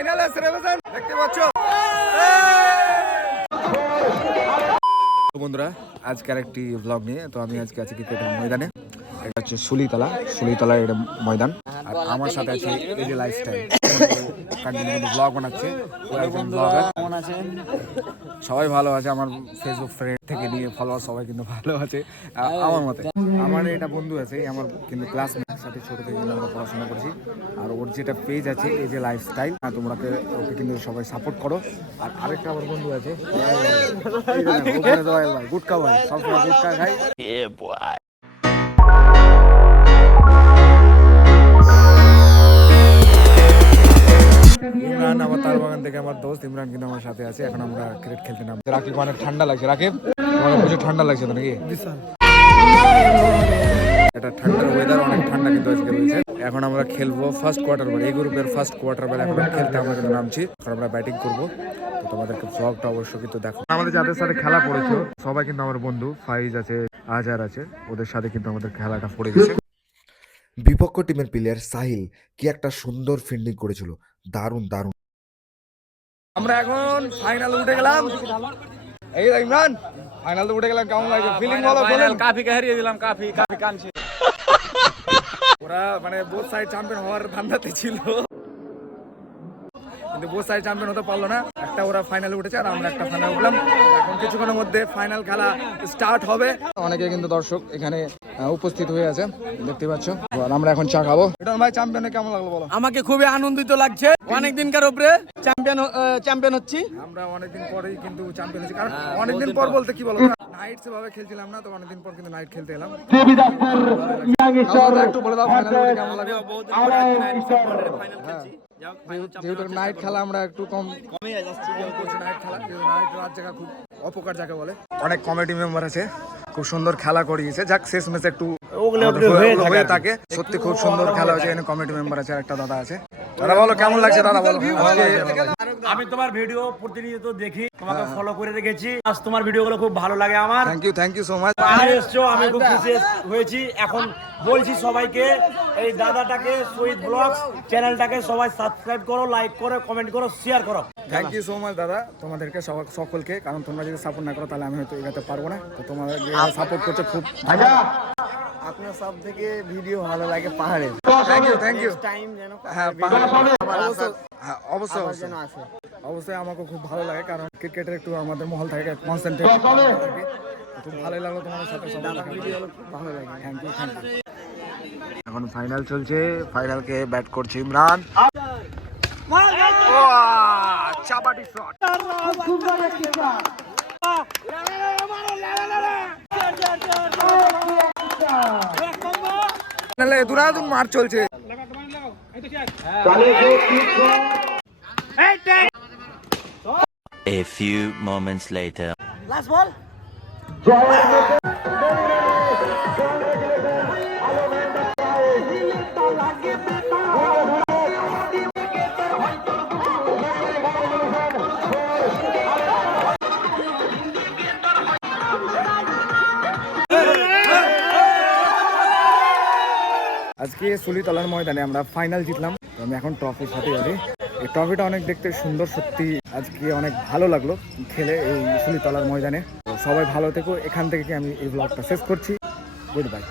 ফাইনালে সেমিফাইনাল দেখতে পাচ্ছ। বন্ধুরা আজকে আরেকটি ব্লগ নিয়ে তো আমি আজকে আছি ক্রিকেটের ময়দানে। এটা হচ্ছে সুলিতলা এটা ময়দান। আর আমার সাথে আছে এই যে লাইফস্টাইল কন্টিনিউ ব্লগ বানাচ্ছে। ও একজন ব্লগার। কেমন আছেন? সবাই ভালো আছে। আমার ফেসবুক ফ্রেন্ড থেকে নিয়ে ফলোয়ার সবাই কিন্তু ভালো আছে আমার মতে। আমার এটা বন্ধু আছে, আমার কিন্তু ক্লাসমেট, সাথে ছোট থেকে আমরা পড়াশোনা করছি। আর ওর যেটা পেজ আছে এই যে লাইফস্টাইল, তোমরা ওকে কিন্তু সবাই সাপোর্ট করো। আর আরেকটা আমার বন্ধু আছে গুটকা ভাই, সবসময় গুটকা খাই। ইমরান আমার তার বাগান থেকে আমার দোস্ত ইমরান কিন্তু আমার সাথে আছে। এখন আমরা ক্রিকেট খেলতে নাম। রাকিব অনেক ঠান্ডা লাগছে। রাকিব তোমার প্রচুর ঠান্ডা লাগছে তো নাকি? এটা ঠান্ডার ওয়েদার, অনেক ঠান্ডা কিন্তু আজকে রয়েছে। এখন আমরা খেলবো ফার্স্ট কোয়ার্টার বল, এই গ্রুপের ফার্স্ট কোয়ার্টার বল। এখন খেলতে আমরা কিন্তু নামছি, এখন আমরা ব্যাটিং করবো। তো তোমাদেরকে ব্লগটা অবশ্যই কিন্তু দেখো। আমাদের যাদের সাথে খেলা পড়েছে সবাই কিন্তু আমার বন্ধু, ফাইজ আছে, আজহার আছে, ওদের সাথে কিন্তু আমাদের খেলাটা পড়ে গেছে। বিপক্ষ টিমের প্লেয়ার সাহিল কি একটা সুন্দর ফিল্ডিং করেছিল, দারুণ দারুণ। আমরা এখন ফাইনাল উঠে গেলাম। এই ইমরান ফাইনাল তো উঠে গেলাম, কেমন লাগছে? ফিলিং বলো। বলেন। কাফিকে হারিয়ে দিলাম, কাফি কানছে। ওরা মানে বোথ সাইড চ্যাম্পিয়ন হওয়ার ধান্দাতে ছিল, কিন্তু বোথ সাইড চ্যাম্পিয়ন হতে পারলো না। একটা ওরা ফাইনালে উঠেছে আর আমরা একটা ফাইনালে উঠলাম। এখন কিছুক্ষণের মধ্যে ফাইনাল খেলা স্টার্ট হবে। অনেকে কিন্তু দর্শক এখানে উপস্থিত হয়ে আছে, দেখতে পাচ্ছ। আমরা এখন চা খাবো। এটা ভাই চ্যাম্পিয়নে কেমন লাগলো বলো? আমাকে খুবই আনন্দিত লাগছে, অনেক দিনকার উপরে চ্যাম্পিয়ন হচ্ছি। আমরা অনেকদিন পরেই কিন্তু চ্যাম্পিয়ন হচ্ছি, কারণ অনেকদিন পর বলতে কি বলো, নাইটস ভাবে খেলছিলাম না, তো অনেকদিন পর কিন্তু নাইট খেলতে এলাম। একটু বলে দাও ফাইনাল কেমন লাগে? যেহেতু নাইট খেলা আমরা একটু কমে যাচ্ছি, নাইট খেলা নাইট রাত জায়গা খুব অপকার জায়গা বলে। অনেক কমিটি মেম্বার আছে, খুব সুন্দর খেলা করিয়েছে। যাক শেষ ম্যাচে একটু হয়ে থাকে, সত্যি খুব সুন্দর খেলা হয়েছে। এখানে কমিটি মেম্বার আছে, একটা দাদা আছে। দাদা বলো কেমন লাগছে? দাদা বলো। আমি তোমার ভিডিও প্রতিনিয়ত দেখি, তোমাকে ফলো করে রেখেছি। আজ তোমার ভিডিওগুলো খুব ভালো লাগে আমার। Thank you so much. এসছো, আমি খুব খুশি হয়েছি। এখন বলছি সবাইকে, এই দাদাটাকে শহীদ ব্লগস চ্যানেলটাকে সবাই সাবস্ক্রাইব করো, লাইক করো, কমেন্ট করো, শেয়ার করো। থ্যাংক ইউ সো মাচ দাদা, তোমাদেরকে সকলকে। কারণ তোমরা যদি সাপোর্ট না করো তাহলে আমি হয়তো এগাতে পারবো না। তো তোমাদের সাপোর্ট করছে খুব ধন্যবাদ। আপনার সব থেকে ভিডিও ভালো লাগে পাহাড়ের। Thank you. টাইম যেন হ্যাঁ অবশ্যই অবশ্যই আমাকে খুব ভালো লাগে, কারণ ক্রিকেটের একটু আমাদের মহল থাকে, কনসেন্ট্রেট থাকে। খুব ভালোই লাগলো তোমাদের সাথে ভিডিও ভালো লাগে। Thank you. এখন ফাইনাল চলছে, ফাইনালকে ব্যাট করছে ইমরান। চাপাটি শট। দুরাদুন মার চলছে। A few moments later. Last বল। আজকে সুলিতলার ময়দানে আমরা ফাইনাল জিতলাম। আমি এখন ট্রফির সাথে আছি। এই ট্রফিটা অনেক দেখতে সুন্দর, সত্যি আজকে অনেক ভালো লাগলো খেলে এই সুলিতলার ময়দানে। সবাই ভালো থেকো। এখান থেকে আমি এই ব্লগটা শেষ করছি। Good bye.